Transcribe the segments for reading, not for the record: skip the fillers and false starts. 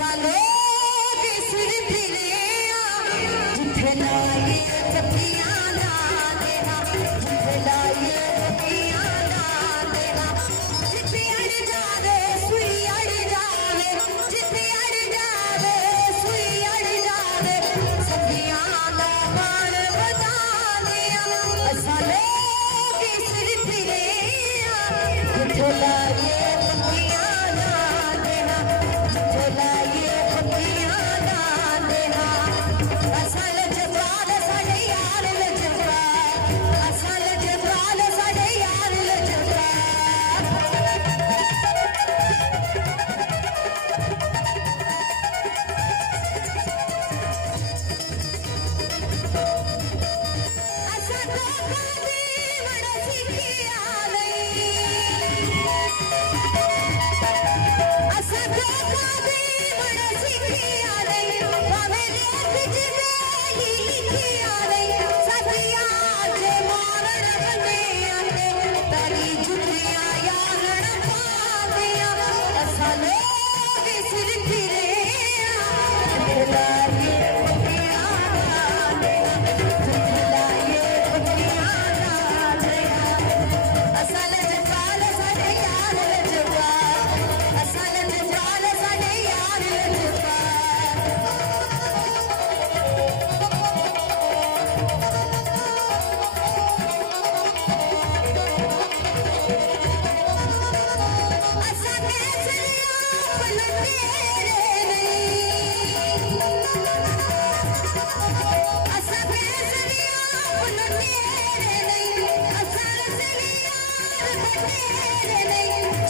असां लोग सिर फिरे जिथे लाए पत्तियां ना देना जिथे लाए पत्तियां ना देना जिथे अड़ जावे सुई अड़ जावे जिथे अड़ जावे सुई अड़ जावे सखियां दा मान बता दिया असां लोग सिर फिरे जिथे लाए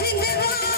जिंदगी